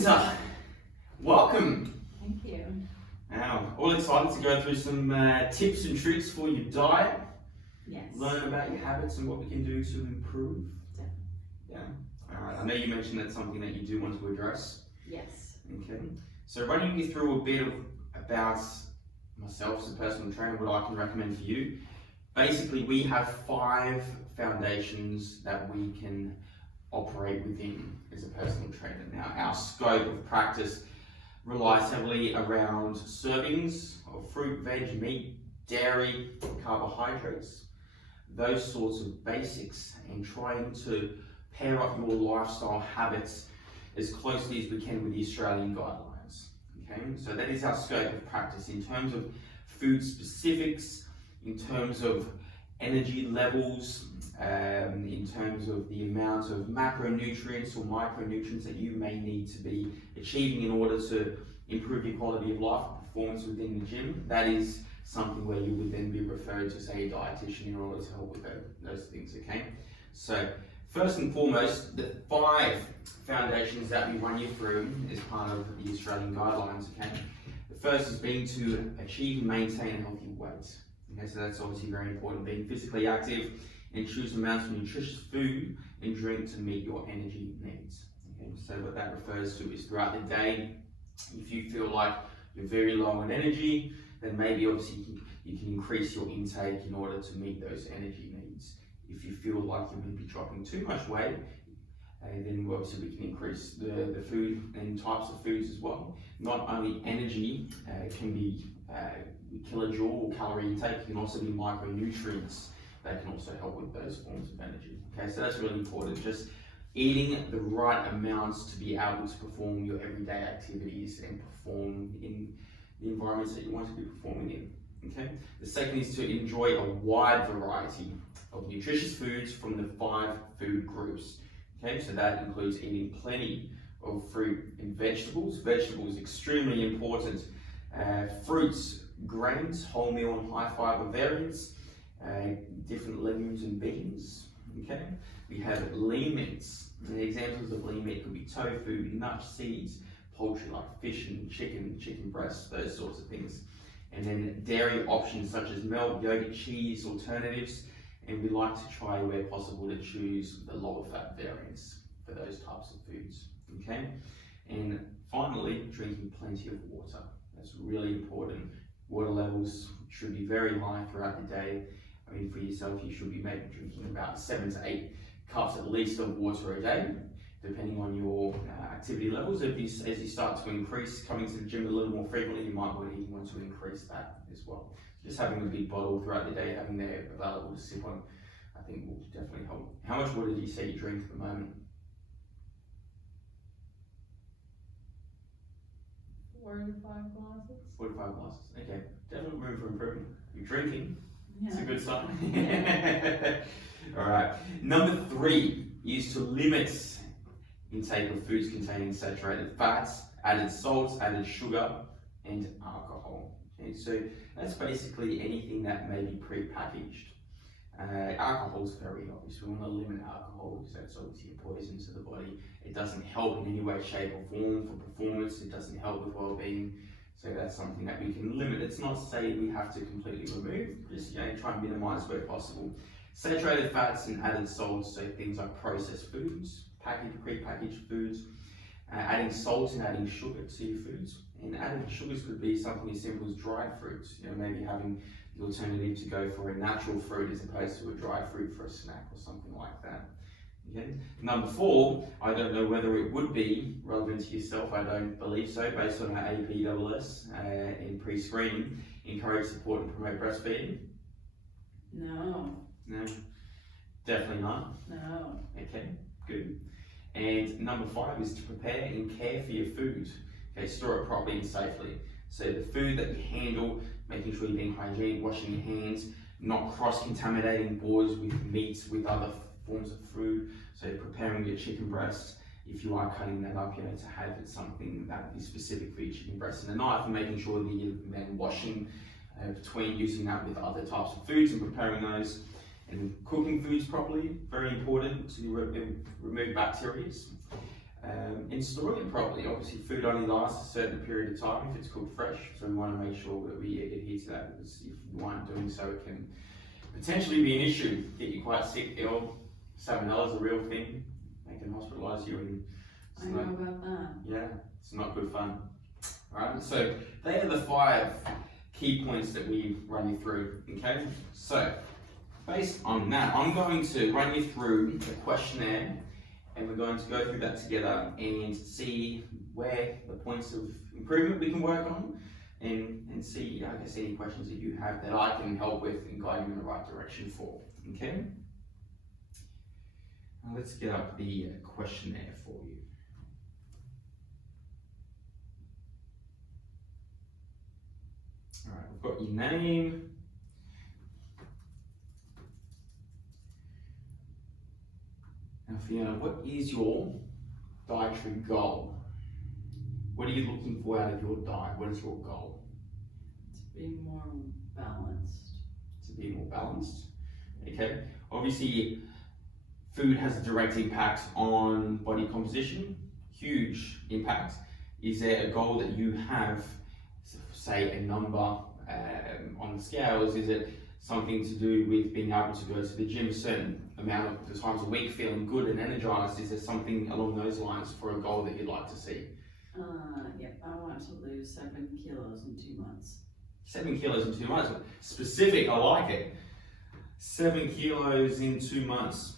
Lindsay, welcome. Thank you. Now, all excited to go through some tips and tricks for your diet, Yes. learn about your habits and what we can do to improve. Definitely. Yeah. All right. I know you mentioned that's something that you do want to address. Yes. Okay. So running you through a bit about myself as a personal trainer, what I can recommend for you. Basically, we have 5 foundations that we can operate within as a personal trainer. Now, our scope of practice relies heavily around servings of fruit, veg, meat, dairy, carbohydrates, those sorts of basics, and trying to pair up your lifestyle habits as closely as we can with the Australian guidelines. Okay, so that is our scope of practice in terms of food specifics, in terms of energy levels, in terms of the amount of macronutrients or micronutrients that you may need to be achieving in order to improve your quality of life and performance within the gym. That is something where you would then be referred to, say, a dietitian in order to help with those things, okay? So first and foremost, the 5 foundations that we run you through as part of the Australian guidelines, okay? The first is being to achieve and maintain a healthy weight. Okay, so that's obviously very important, being physically active and choose amounts of nutritious food and drink to meet your energy needs. Okay, so what that refers to is throughout the day, if you feel like you're very low on energy, then maybe obviously you can increase your intake in order to meet those energy needs. If you feel like you may be dropping too much weight, then obviously we can increase the food and types of foods as well. Not only energy can be kilojoule or calorie intake, it can also be micronutrients that can also help with those forms of energy. Okay, so that's really important. Just eating the right amounts to be able to perform your everyday activities and perform in the environments that you want to be performing in. Okay. The second is to enjoy a wide variety of nutritious foods from the 5 food groups. Okay, so that includes eating plenty of fruit and vegetables. Vegetables extremely important. Fruits, grains, wholemeal and high fiber variants, different legumes and beans. Okay, we have lean meats. And the examples of lean meat could be tofu, nuts, seeds, poultry like fish and chicken breasts, those sorts of things. And then dairy options such as milk, yogurt, cheese alternatives. And we like to try where possible to choose the lower fat variants for those types of foods. Okay, and finally, drinking plenty of water. That's really important. Water levels should be very high throughout the day. I mean, for yourself, you should be maybe drinking about 7 to 8 cups at least of water a day, depending on your activity levels. As you start to increase coming to the gym a little more frequently, you might want to increase that as well. Just having a big bottle throughout the day, having there available to sip on, I think will definitely help. How much water do you say you drink at the moment? 4 to 5 glasses. 4 to 5 glasses. Okay, definitely room for improvement. You're drinking. Yeah. It's a good sign. All right. Number 3 is to limit intake of foods containing saturated fats, added salts, added sugar, and alcohol. Okay, so that's basically anything that may be pre-packaged. Alcohol is very obvious. We want to limit alcohol because that's obviously a poison to the body. It doesn't help in any way, shape, or form for performance. It doesn't help with well-being. So that's something that we can limit. It's not to say we have to completely remove, just try and minimize where possible. Saturated fats and added salts, so things like processed foods, pre-packaged foods, adding salt and adding sugar to your foods. And added sugars could be something as simple as dried fruits. Maybe having the alternative to go for a natural fruit as opposed to a dry fruit for a snack or something like that. Okay. Number 4, I don't know whether it would be relevant to yourself. I don't believe so, based on our APSS in pre-screening. Encourage, support, and promote breastfeeding. No. No, definitely not. No. Okay, good. And number 5 is to prepare and care for your food. Okay, store it properly and safely. So the food that you handle, making sure you're being hygienic, washing your hands, not cross-contaminating boards with meats, with other forms of food. So preparing your chicken breast, if you are cutting that up, to have it something that is specific for your chicken breast and a knife, and making sure that you're then washing between using that with other types of foods and preparing those. And cooking foods properly, very important to remove bacteria. and storing it properly. Obviously, food only lasts a certain period of time if it's cooked fresh, so we want to make sure that we adhere to that, because if you aren't doing so, it can potentially be an issue, get you quite sick, ill. Salmonella is a real thing. They can hospitalise you, and I know about that. yeah, it's not good fun. Alright, so they are the 5 key points that we run you through. Okay, so based on that, I'm going to run you through the questionnaire, and we're going to go through that together and see where the points of improvement we can work on, and see, I guess, any questions that you have that I can help with and guide you in the right direction for. Okay, now let's get up the questionnaire for you. Alright, we've got your name. Now Fiona, what is your dietary goal? What are you looking for out of your diet? What is your goal? To be more balanced. To be more balanced? Okay, obviously food has a direct impact on body composition, huge impact. Is there a goal that you have, say a number on the scales? Is it something to do with being able to go to the gym a certain amount of times a week, feeling good and energized? Is there something along those lines for a goal that you'd like to see? Yep, I want to lose 7 kilos in 2 months. 7 kilos in 2 months. Specific, I like it. 7 kilos in 2 months.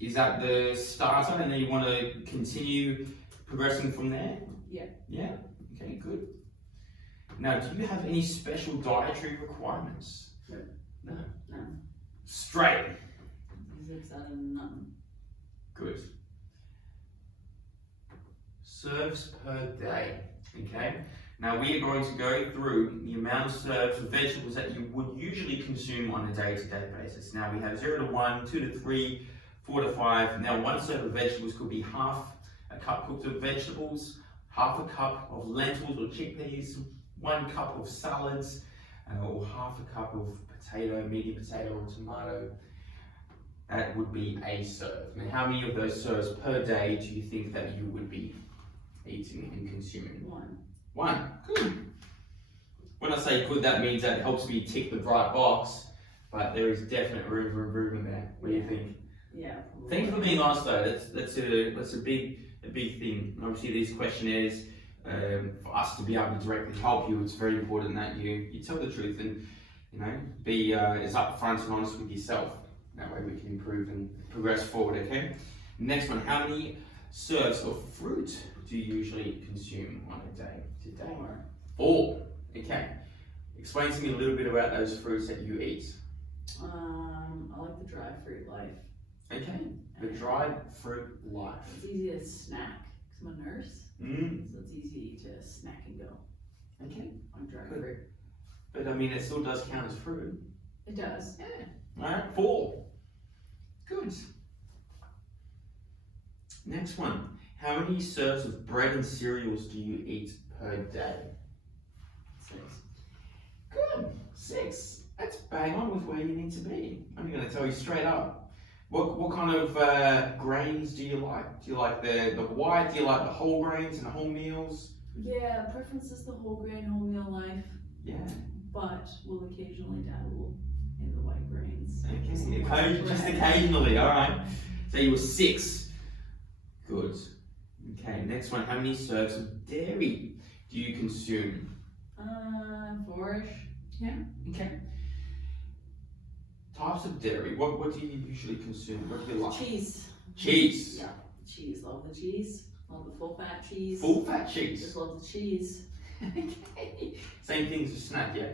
Is that the starter, and then you want to continue progressing from there? Yeah. Yeah? Okay, good. Now, do you have any special dietary requirements? No. No. No. Straight. Zips out of nothing. Good. Serves per day. Okay. Now we are going to go through the amount of serves of vegetables that you would usually consume on a day-to-day basis. Now we have 0 to 1, 2 to 3, 4 to 5. Now 1 serve of vegetables could be half a cup cooked of vegetables, half a cup of lentils or chickpeas, 1 cup of salads, or half a cup of potato, medium potato or tomato. That would be a serve. And how many of those serves per day do you think that you would be eating and consuming? 1. 1. Good. When I say good, that means that helps me tick the right box, but there is definite room for improvement there. What do you think? Yeah. Thank you for being honest though. That's a big thing. And obviously these questionnaires, for us to be able to directly help you, it's very important that you tell the truth and be as upfront and honest with yourself. That way we can improve and progress forward. Okay. Next one. How many serves of fruit do you usually consume on a day to day? 4. Okay. Explain to me a little bit about those fruits that you eat. I like the dry fruit life. Okay. The dried fruit life. It's easy to snack because I'm a nurse. So it's easy to snack and go. Okay. On dry Good. fruit. But I mean, it still does count as fruit. It does. Yeah. Alright, 4. Good. Next one. How many serves of bread and cereals do you eat per day? 6. Good. 6. That's bang on with where you need to be. I'm going to tell you straight up. What kind of grains do you like? Do you like the white? Do you like the whole grains and the whole meals? Yeah, preference is the whole grain, whole meal life. Yeah. But we'll occasionally dabble in the white grains. Okay. Just occasionally. All right. So you were 6. Good. Okay. Next one. How many serves of dairy do you consume? 4-ish. Yeah. Okay. Types of dairy. What do you usually consume? What do you like? Cheese. Cheese. Yeah. Cheese. Love the cheese. Love the full fat cheese. Full fat cheese. Just love the cheese. Okay. Same thing as a snack, yeah?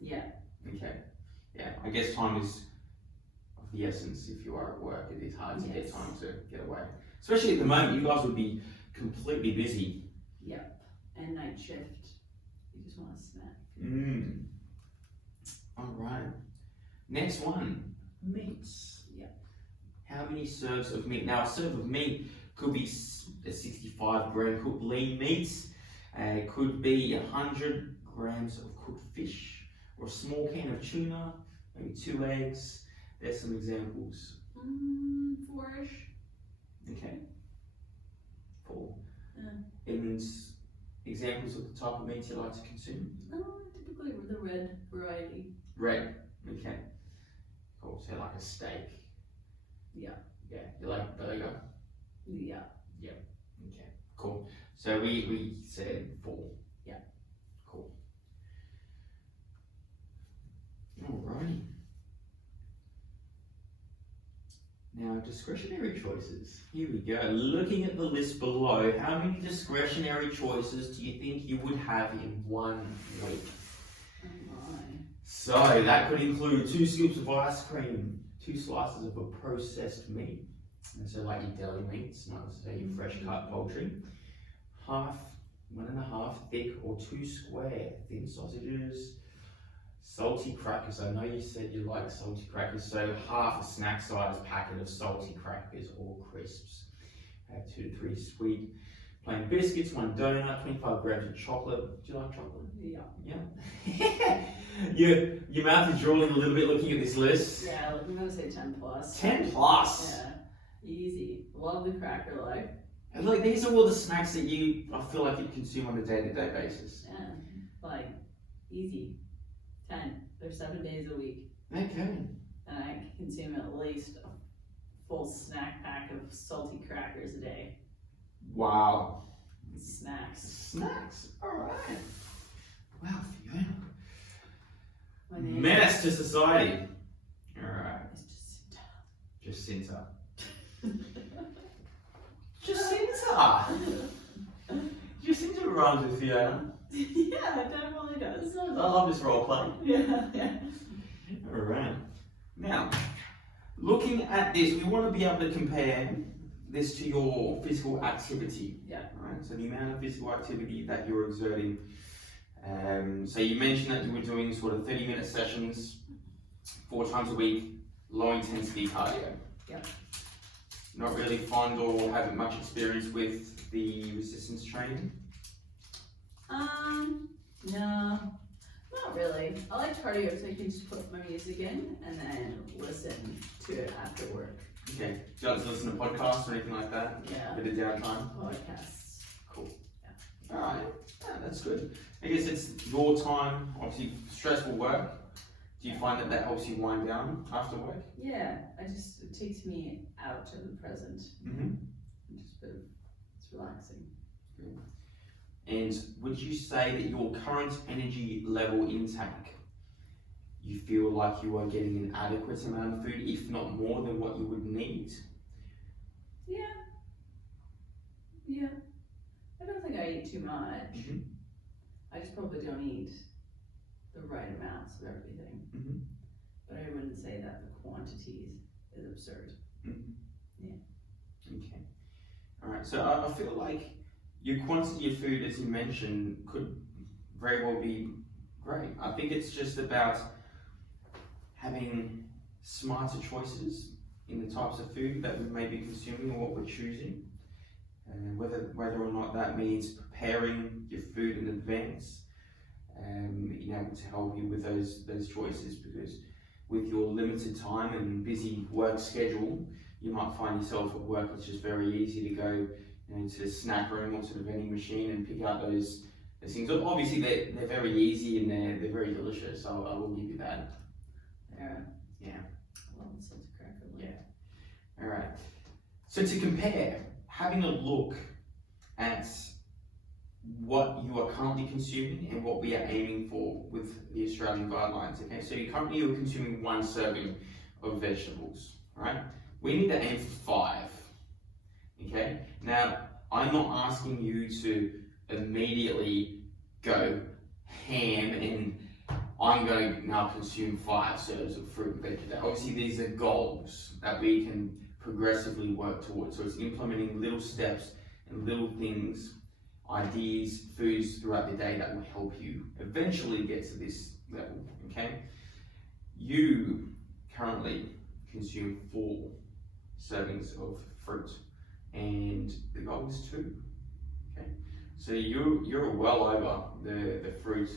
Yeah. Okay. Yeah. I guess time is of the essence if you are at work. It is hard to get Yes. time to get away. Especially at the moment, you guys would be completely busy. Yep. And night shift. You just want to snack. Alright. Next one. Meats. Yeah. How many serves of meat? Now, a serve of meat could be a 65 gram cooked lean meats. It could be 100 grams of cooked fish, or a small can of tuna, maybe 2 eggs. There's some examples. 4-ish. Okay. examples of the type of meats you like to consume? Typically the red variety. Red. Okay. Cool. So like a steak. Yeah. Yeah. You like burger? Yeah. Okay. Cool. So we said 4. Yeah. Cool. Alrighty. Now, discretionary choices. Here we go. Looking at the list below, how many discretionary choices do you think you would have in 1 week? Oh my. So, that could include 2 scoops of ice cream, 2 slices of a processed meat, and so like your deli meats, not necessarily your fresh cut poultry, 1.5 thick or 2 square thin sausages, salty crackers. I know you said you like salty crackers, so half a snack size packet of salty crackers or crisps. 2 to 3 sweet plain biscuits, 1 donut, 25 grams of chocolate. Do you like chocolate? Yeah. Yeah. your mouth is drooling a little bit looking at this list. Yeah, I'm gonna say 10 plus. 10 plus. Yeah. Easy. Love the cracker life. And look, these are all the snacks that I feel like you consume on a day-to-day basis. Yeah. Like easy. 10. They're 7 days a week. Okay. And I consume at least a full snack pack of salty crackers a day. Wow. Snacks. Snacks. All right. Wow, Fiona. My name Menace to society. All right. is Jacinta. Jacinta. Jacinta rhymes with Fiona. Yeah, it definitely does. I love this role play. Yeah. All right. Now, looking at this, we want to be able to compare this to your physical activity. Yeah. Right. So the amount of physical activity that you're exerting. So you mentioned that you were doing sort of 30-minute sessions 4 times a week, low intensity cardio. Yep. Not really fond or haven't much experience with the resistance training. No, not really. I like cardio so I can just put my music in and then listen to it after work. Okay. Do you like to listen to podcasts or anything like that? Yeah. A bit of downtime? Podcasts. Cool. Yeah. Alright. Yeah, that's good. I guess it's your time, obviously stressful work. Do you find that helps you wind down after work? Yeah, it takes me out of the present. Mm-hmm. It's relaxing. And would you say that your current energy level intake, you feel like you are getting an adequate amount of food, if not more than what you would need? Yeah. I don't think I eat too much. Mm-hmm. I just probably don't eat the right amounts of everything. Mm-hmm. But I wouldn't say that the quantities is absurd. Mm-hmm. Yeah. Okay. Alright, so I feel like your quantity of food, as you mentioned, could very well be great. I think it's just about having smarter choices in the types of food that we may be consuming or what we're choosing. And whether or not that means preparing your food in advance, being able to help you with those choices, because with your limited time and busy work schedule, you might find yourself at work. It's just very easy to go to the snack room or sort of any machine and pick out those things. Obviously, they're very easy and they're very delicious. I will give you that. Yeah. Yeah. I love the salty cracker. Yeah. All right. So to compare, having a look at what you are currently consuming and what we are aiming for with the Australian guidelines. Okay, so currently you're consuming 1 serving of vegetables, right? We need to aim for 5. Okay, now I'm not asking you to immediately go ham and I'm going to now consume 5 serves of fruit and veg. Obviously, these are goals that we can progressively work towards. So it's implementing little steps and little things, ideas, foods throughout the day that will help you eventually get to this level. Okay, you currently consume 4 servings of fruit, and the goal is 2. Okay, so you're well over the fruit.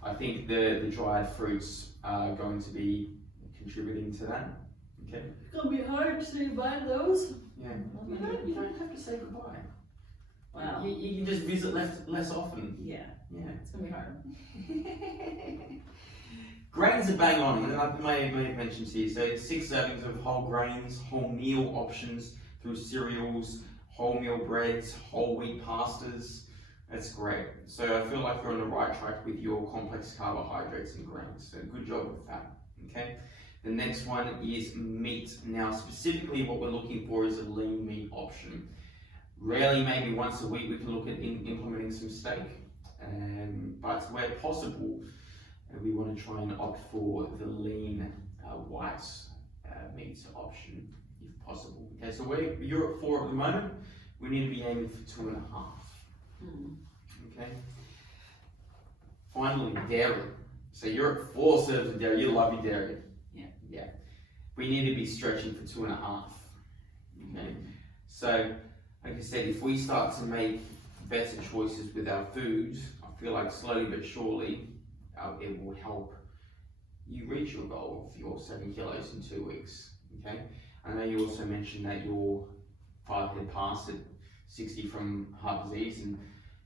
I think the dried fruits are going to be contributing to that. Okay. It's gonna be hard to say goodbye to those. Yeah. You don't have to say goodbye. Well, You can just visit less often. yeah, Yeah. it's gonna be hard. Grains are bang on, and I may have mentioned here. So 6 servings of whole grains, whole meal options through cereals, whole meal breads, whole wheat pastas. That's great. So I feel like you're on the right track with your complex carbohydrates and grains. So good job with that. Okay. The next one is meat. Now specifically what we're looking for is a lean meat option. Rarely, maybe once a week, we can look at implementing some steak. But where possible, we want to try and opt for the lean white meat option if possible. Okay, so you're at 4 at the moment. We need to be aiming for 2.5. Okay. Finally, dairy. So you're at 4 serves of dairy. You love your dairy. Yeah. We need to be stretching for 2.5. Okay. So, like I said, if we start to make better choices with our food, I feel like slowly but surely it will help you reach your goal of your 7 kilos in 2 weeks. Okay. I know you also mentioned that your father had passed at 60 from heart disease, and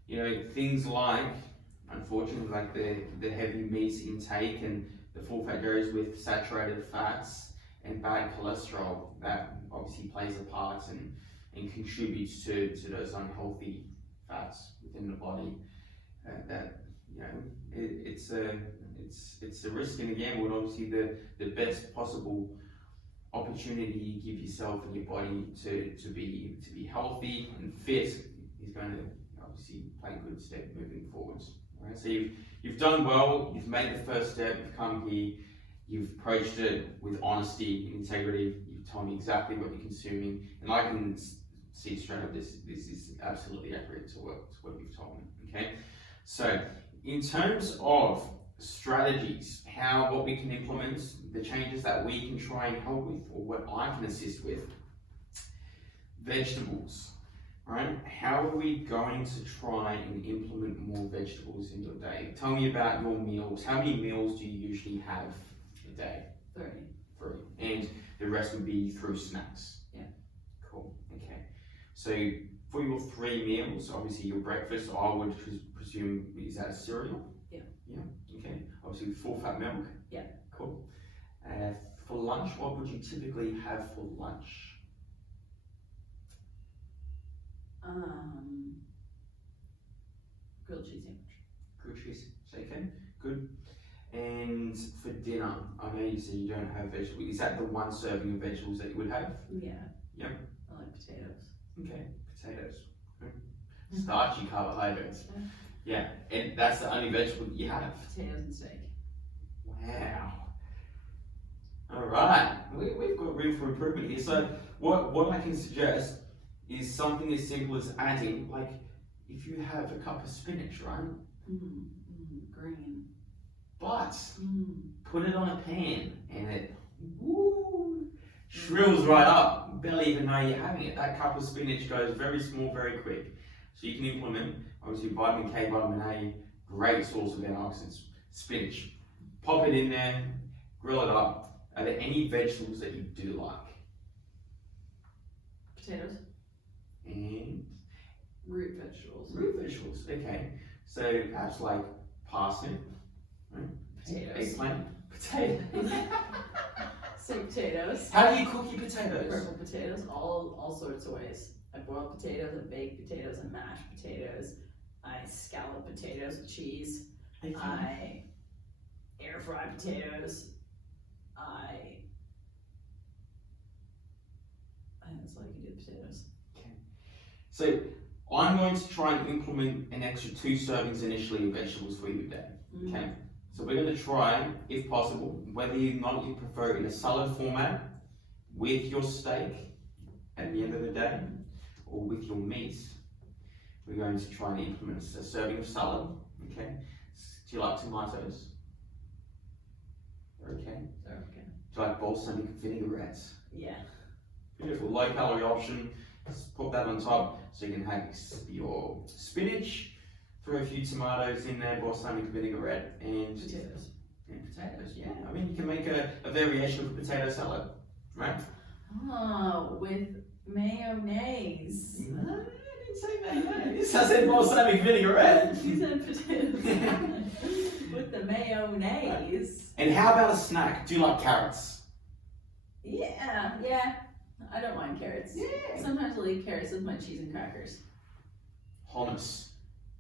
you know things like, unfortunately, like the heavy meat intake and the full fat dairies with saturated fats and bad cholesterol, that obviously plays a part and contributes to those unhealthy fats within the body. That you know it's a risk and a gamble, and obviously the best possible opportunity you give yourself and your body to be healthy and fit is going to obviously play a good step moving forwards. Right? So you've done well. You've made the first step. You've come here. You've approached it with honesty and integrity. You've told me exactly what you're consuming, and I can see straight up this is absolutely accurate to what you've told me. Okay, so in terms of strategies, what we can implement, the changes that we can try and help with, or what I can assist with, vegetables. Right? How are we going to try and implement more vegetables in your day? Tell me about your meals. How many meals do you usually have a day? 3. And the rest would be through snacks? Yeah. Cool. Okay. So for your 3 meals, obviously your breakfast, I would presume, is that a cereal? Yeah. Yeah. Okay. Obviously full fat milk? Yeah. Cool. For lunch, what would you typically have for lunch? Grilled cheese sandwich. Grilled cheese, okay, good. And for dinner, I know you said you don't have vegetables. Is that the 1 serving of vegetables that you would have? Yeah. Yep. I like potatoes. Okay, potatoes. Starchy carbohydrates. Yeah, and that's the only vegetable that you have? Potatoes and steak. Wow. All right, we've got room for improvement here. So what I can suggest is something as simple as adding, like, if you have a cup of spinach, right? Green. But put it on a pan and it shrills right up. Barely even know you're having it. That cup of spinach goes very small, very quick. So you can implement, obviously, vitamin K, vitamin A, great source of antioxidants, spinach. Pop it in there, grill it up. Are there any vegetables that you do like? Potatoes. And root vegetables. Root vegetables, okay. So perhaps like parsnip, right? Potatoes. Eggplant, potatoes. So potatoes. How do you cook your potatoes? Purple potatoes, all sorts of ways. I boil potatoes, I bake potatoes, I mash potatoes, I scallop potatoes with cheese, Okay. I air fry potatoes, I think that's all you can do with potatoes. So I'm going to try and implement an extra 2 servings initially of vegetables for you today. Okay. So we're going to try, if possible, whether or not you prefer in a salad format with your steak at the end of the day, or with your meat. We're going to try and implement a serving of salad. Okay. Do you like tomatoes? Okay. They're okay. Do you like balsamic vinaigrettes? Yeah. Beautiful, low calorie option. Just put that on top so you can have your spinach, throw a few tomatoes in there, balsamic vinaigrette, and Potatoes. And potatoes, yeah. I mean, you can make a variation of a potato salad, right? Oh, with mayonnaise. No, I didn't say mayonnaise. This I said balsamic vinaigrette. You said potatoes with the mayonnaise. And how about a snack? Do you like carrots? Yeah. I don't mind carrots. Yeah. Sometimes I'll eat carrots with my cheese and crackers. Hummus.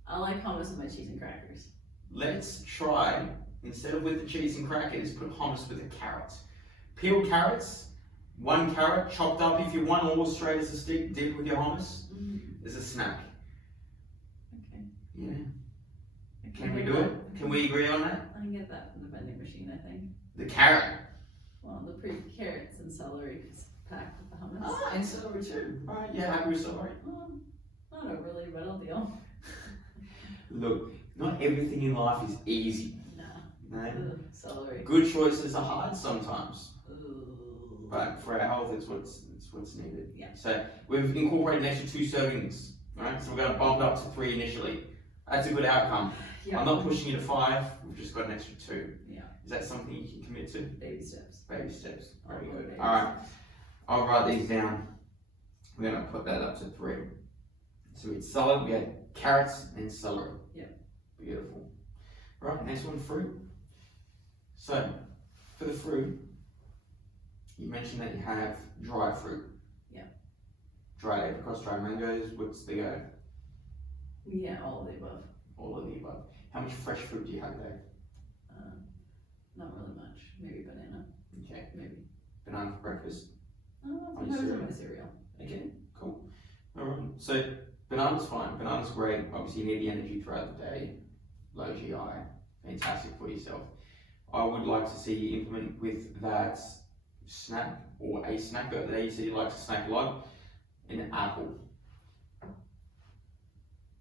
I like hummus with my cheese and crackers. Let's try, instead of with the cheese and crackers, put hummus with a carrot. Peeled carrots, 1 carrot chopped up if you want, or straight as a stick, dip with your hummus. As a snack. Okay. Yeah. Can we do it? Can we agree on that? I can get that from the vending machine, I think. The carrot. Well, the carrots and celery is packed with the hummus. Ah, and celery too. Alright, yeah, happy with celery. Not overly, but I'll deal. Look, not everything in life is easy. Nah. No? Ugh, celery. Good choices are hard sometimes. Ooh. But for our health, it's what's needed. Yeah. So we've incorporated an extra 2 servings. Right? So we're going to bump it up to 3 initially. That's a good outcome. Yeah. I'm not pushing you to 5. We've just got an extra 2. Yeah. Is that something you can commit to? Baby steps. Baby steps. Very All good. baby All right. steps. I'll write these down. We're going to put that up to 3. So we had salad, we had carrots and celery. Yeah. Beautiful. Right, next one, fruit. So, for the fruit, you mentioned that you have dry fruit. Yeah. Dried apricots, dried mangoes, what's the go? Yeah, all of the above. All of the above. How much fresh fruit do you have there? Not really much. Maybe banana. Okay. Maybe. Banana for breakfast. Sometimes with my cereal. Okay, cool. Alright, so banana's fine. Banana's great. Obviously, you need the energy throughout the day. Low GI. Fantastic for yourself. I would like to see you implement with that snack or a snack that you said you like to snack a lot, an apple.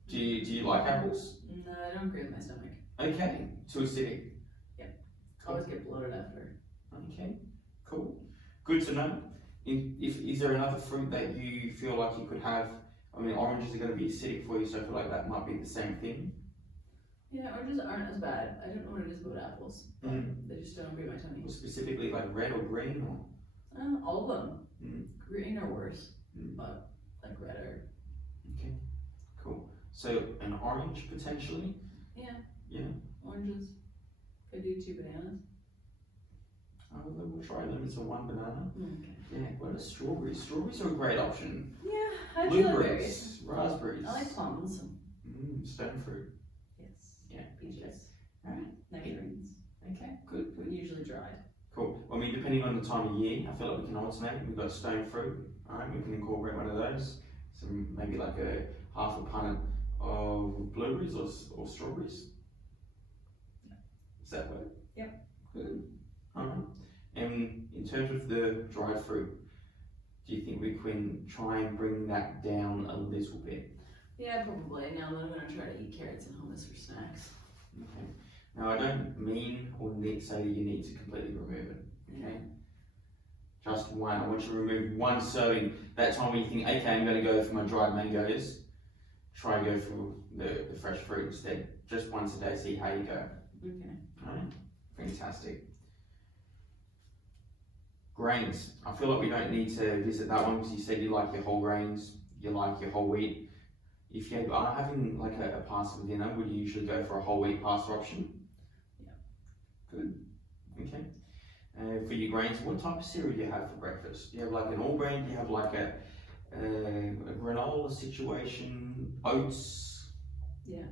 Do you like apples? No, I don't agree with my stomach. Okay, too acidic. I always get bloated after. Okay, cool. Good to know. Is there another fruit that you feel like you could have? I mean, oranges are going to be acidic for you, so I feel like that might be the same thing. Yeah, oranges aren't as bad. I don't know what it is about apples. But they just don't agree with my tummy. Or specifically like red or green or? All of them. Mm. Green are worse, Mm. but like red are. Okay, cool. So an orange potentially? Yeah. Oranges. Could do 2 bananas. We'll try limit to 1 banana. Okay. Yeah, what are strawberries? Strawberries are a great option. Yeah, I do like berries. Blueberries, raspberries. I like plums. Stone fruit. Yes. Yeah. Peaches. Alright. Nectarines. Okay, good. Usually dried. Cool. I mean, depending on the time of year, I feel like we can alternate. We've got stone fruit. Alright, we can incorporate one of those. So maybe like a half a punnet of blueberries or strawberries. Does that work? Yep. Good. Alright. And in terms of the dried fruit, do you think we can try and bring that down a little bit? Yeah, probably. Now that I'm going to try to eat carrots and hummus for snacks. Okay. Now I don't mean or need say that you need to completely remove it. Okay. Just 1. I want you to remove 1 serving. That time when you think, okay, I'm going to go for my dried mangoes, try and go for the fresh fruit instead. Just once a day, see how you go. Okay. Alright. Fantastic. Grains. I feel like we don't need to visit that one because you said you like your whole grains, you like your whole wheat. If you are having like a pasta for dinner, would you usually go for a whole wheat pasta option? Yeah. Good. Okay. For your grains, what type of cereal do you have for breakfast? Do you have like an all grain? Do you have like a granola situation? Oats? Yeah.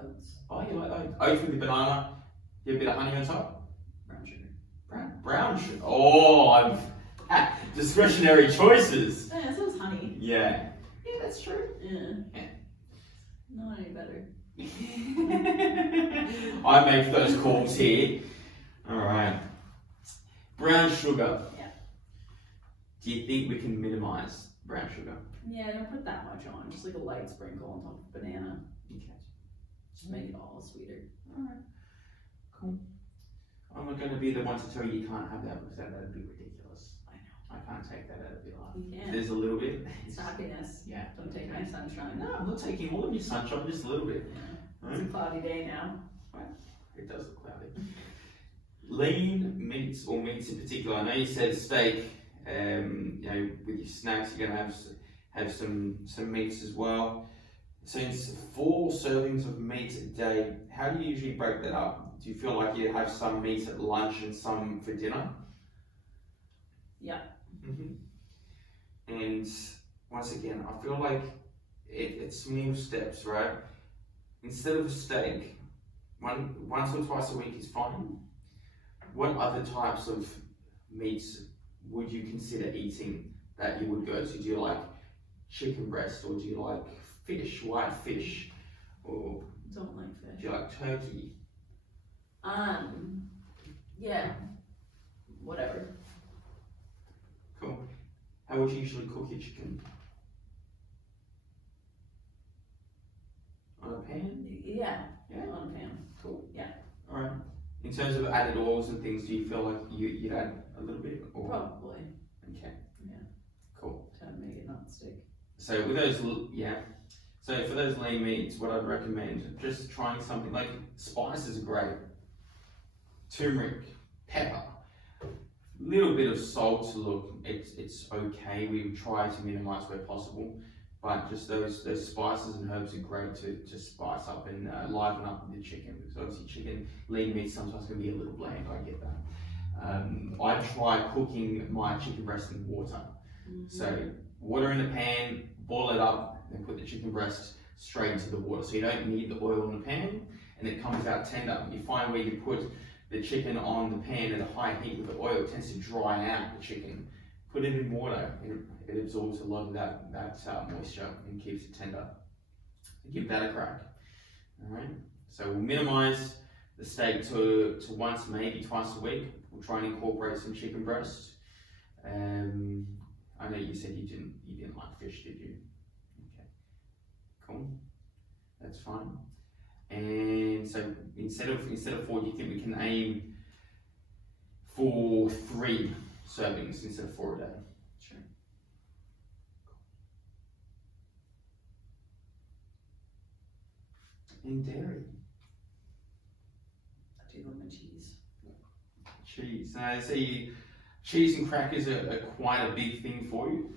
Oats. Oh, you like oats? Oats with the banana. You have a bit of honey on top? Brown sugar. Brown sugar. Oh, discretionary choices. Yeah, so is honey. Yeah. Yeah, that's true. Yeah. Not any better. I make those calls here. Alright. Brown sugar. Yeah. Do you think we can minimize brown sugar? Yeah, don't put that much on. Just like a light sprinkle on top of banana. Okay. Just make it all sweeter. Alright. Cool. I'm not going to be the one to tell you you can't have that because that'd be ridiculous. I know. I can't take that out of your life. You can't. There's a little bit. It's happiness. Yeah. Don't take my sunshine. No, I'm not taking all of your sunshine, just a little bit. Yeah. It's a cloudy day now. It does look cloudy. Lean meats or meats in particular. I know you said steak. You know, with your snacks, you're gonna have some meats as well. Since 4 servings of meat a day, how do you usually break that up? Do you feel like you have some meat at lunch and some for dinner? Yeah. And once again, I feel like it's small steps, right? Instead of a steak, once or twice a week is fine. What other types of meats would you consider eating that you would go to? Do you like chicken breast, or do you like fish, white fish, or Don't like do fish. you like turkey? Yeah. Whatever. Cool. How would you usually cook your chicken? On a pan? Yeah. Yeah. On a pan. Cool. Yeah. Alright. In terms of added oils and things, do you feel like you'd add a little bit? Or? Probably. Okay. Yeah. Cool. To make it not stick. So with those, So for those lean meats, what I'd recommend, just trying something like spices are great. Turmeric, pepper, little bit of salt to look. It's okay. We would try to minimise where possible, but just those spices and herbs are great to spice up and liven up the chicken, because obviously chicken lean meat sometimes can be a little bland. I get that. I try cooking my chicken breast in water. So water in the pan, boil it up, then put the chicken breast straight into the water. So you don't need the oil in the pan, and it comes out tender. You find where you put the chicken on the pan at a high heat with the oil, it tends to dry out the chicken. Put it in water, it absorbs a lot of that moisture and keeps it tender. Give that a crack. Alright, so we'll minimise the steak to once, maybe twice a week. We'll try and incorporate some chicken breast. I know you said you didn't like fish, did you? Okay, cool. That's fine. And so instead of 4, do you think we can aim for 3 servings instead of 4 a day? Sure. And dairy. I do love my cheese. Cheese. Now I see cheese and crackers are quite a big thing for you.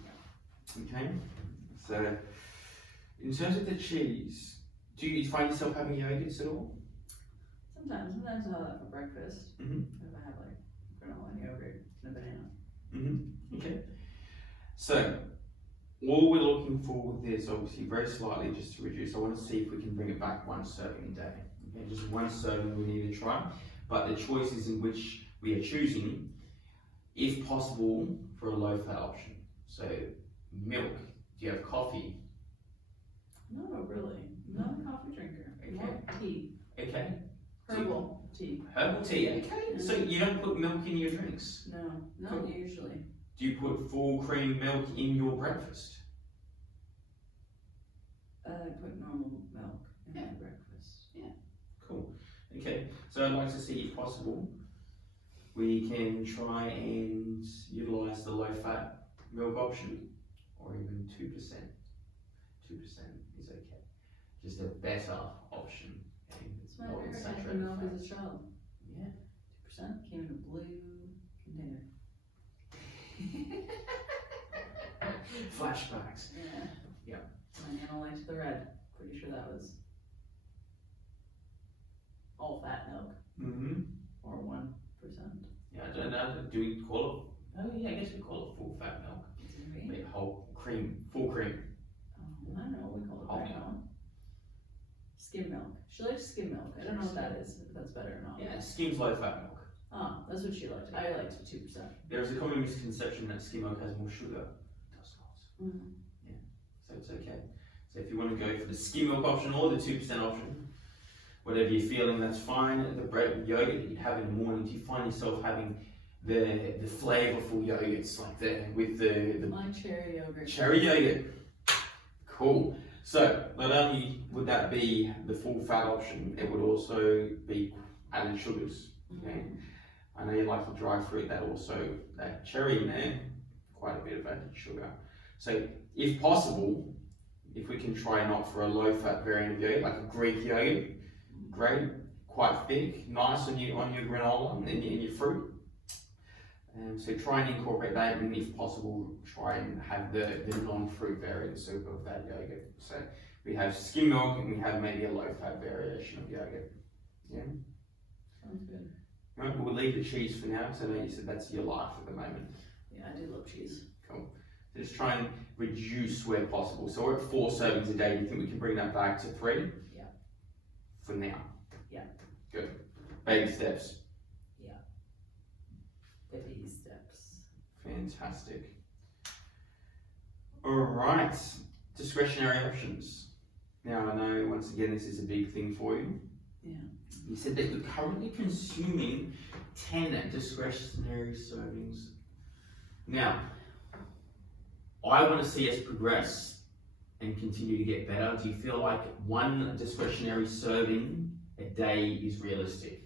Okay. So in terms of the cheese, do you find yourself having yogurts at all? Sometimes I'll have that for breakfast. Mhm. If I have like granola and yogurt and a banana. Okay. So all we're looking for with this, obviously, very slightly just to reduce. I want to see if we can bring it back 1 serving a day. Okay, just 1 serving we need to try. But the choices in which we are choosing, if possible, for a low-fat option. So milk. Do you have coffee? No, really. Not a coffee drinker. Okay. More tea. Okay. Herbal tea. Herbal tea. Okay. So you don't put milk in your drinks. No, not usually. Do you put full cream milk in your breakfast? I put normal milk in my breakfast. Cool. Okay. So I'd like to see, if possible, we can try and utilise the low-fat milk option, or even 2%. 2% is okay. Just a better option. And It's my not favorite type of saturated milk fat. as a child. Yeah. 2% came in a blue container. Flashbacks. Yeah. Yeah. My nana liked the red. Pretty sure that was all fat milk, Mm-hmm. or 1%. Yeah, I don't know. Do we call it? Oh yeah, I guess we call it full fat milk. Wait, whole cream, full cream. I don't know what we call it Whole right milk. now. Skim milk. She likes skim milk. I don't know what that is, if that's better or not. Yeah, skim's low fat milk. Oh, that's what she liked. I liked 2%. There is a common misconception that skim milk has more sugar. It does not. Mm-hmm. So it's okay. So if you want to go for the skim milk option or the 2% option, whatever you're feeling, that's fine. The bread with yogurt that you'd have in the morning, do you find yourself having the flavourful yogurts like with the My cherry yogurt. cherry yogurt? Cool. So not only would that be the full fat option, it would also be added sugars. Okay. I know you like your dry fruit, that cherry in there, quite a bit of added sugar. So if possible, if we can try not for a low fat variant of yogurt, like a Greek yogurt, great, quite thick, nice on your granola and in your fruit. So try and incorporate that, and if possible, try and have the non-fruit variants of that yogurt. So we have skim milk, and we have maybe a low-fat variation of yogurt. Yeah. Sounds good. Right, but we'll leave the cheese for now, because I know you said that's your life at the moment. Yeah, I do love cheese. Cool. So just try and reduce where possible. So we're at 4 servings a day. Do you think we can bring that back to 3? Yeah. For now? Yeah. Good. Baby steps. Baby steps. Fantastic. Alright. Discretionary options. Now I know once again this is a big thing for you. Yeah. You said that you're currently consuming 10 discretionary servings. Now, I want to see us progress and continue to get better. Do you feel like 1 discretionary serving a day is realistic?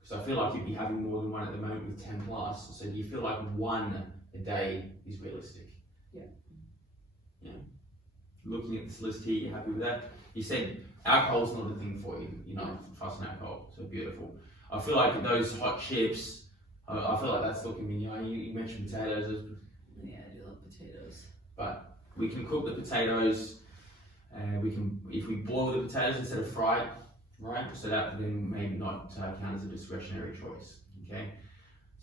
Because I feel like you'd be having more than 1 at the moment with 10 plus. So do you feel like 1 a day is realistic? Yeah. Yeah. Looking at this list here, you happy with that? You said alcohol's not a thing for you. You're not trusting alcohol, so beautiful. I feel like those hot chips, I feel like that's looking, you mentioned potatoes. Yeah, I do love potatoes. But we can cook the potatoes, we can, if we boil the potatoes instead of fry it, right? So that then maybe not count as a discretionary choice, okay?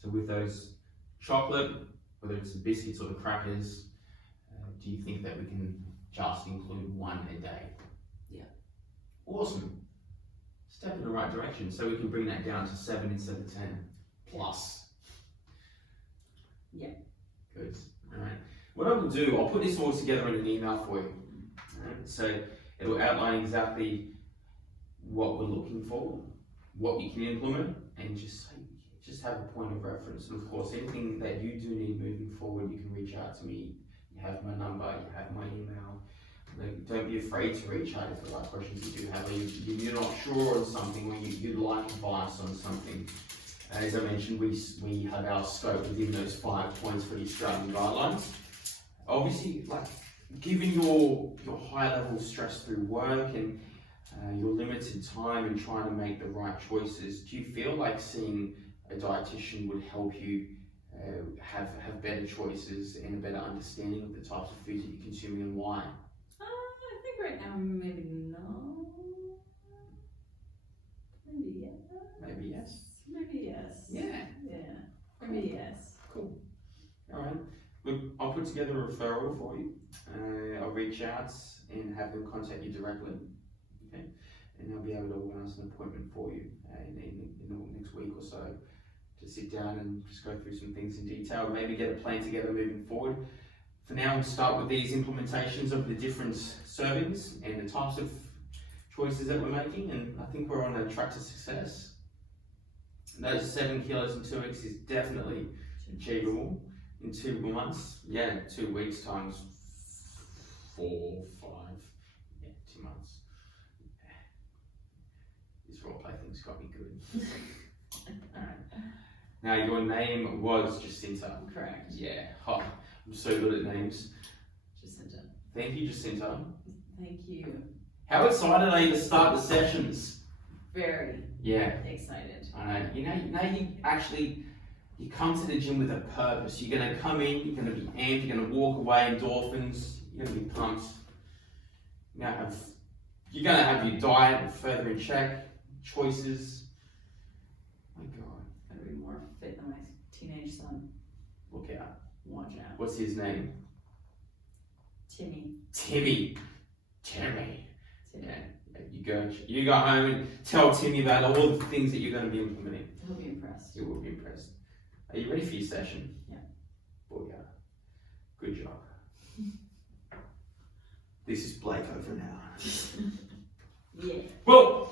So with those chocolate, whether it's the biscuits or the crackers, do you think that we can just include 1 a day? Yeah. Awesome. Step in the right direction. So we can bring that down to 7 instead of 10 plus. Yeah. Good. All right. What I will do, I'll put this all together in an email for you. All right. So it'll outline exactly what we're looking for, what you can implement, and just have a point of reference. And of course, anything that you do need moving forward, you can reach out to me. You have my number, you have my email. Like, don't be afraid to reach out if there are questions you do have, or you're not sure on something, or you'd like advice on something. As I mentioned, we have our scope within those 5 points for the Australian guidelines. Obviously, like, given your high level stress through work and your limited time and trying to make the right choices, do you feel like seeing a dietitian would help you have better choices and a better understanding of the types of foods that you're consuming and why? I think right now maybe no. Maybe yes. Maybe yes. Maybe yes. Yeah. Yeah. Maybe yes. Cool. All right. Look, I'll put together a referral for you. I'll reach out and have them contact you directly. Okay. And I'll be able to organise an appointment for you in the next week or so to sit down and just go through some things in detail. Maybe get a plan together moving forward. For now, we'll start with these implementations of the different servings and the types of choices that we're making, and I think we're on a track to success. Those 7 kilos in 2 weeks is definitely achievable in 2 months. Yeah, 2 weeks times 4, 5, 2 months. This roleplay thing's got me good. Alright. Now, your name was Jacinta. Correct. Yeah. Oh, I'm so good at names. Jacinta. Thank you, Jacinta. Thank you. How excited are you to start the sessions? Very Yeah, excited. I know. Now you come to the gym with a purpose. You're gonna come in, you're gonna be amped, you're gonna walk away endorphins, you're gonna be pumped. You're gonna have your diet further in check, choices. My God. Gotta be more fit than my teenage son. Look out. Watch out. What's his name? Timmy. Timmy. Yeah. You go home and tell Timmy about all the things that you're going to be implementing. He'll be impressed. He will be impressed. Are you ready for your session? Yeah. Booyah. Good job. This is Blake over now. Yeah. Well,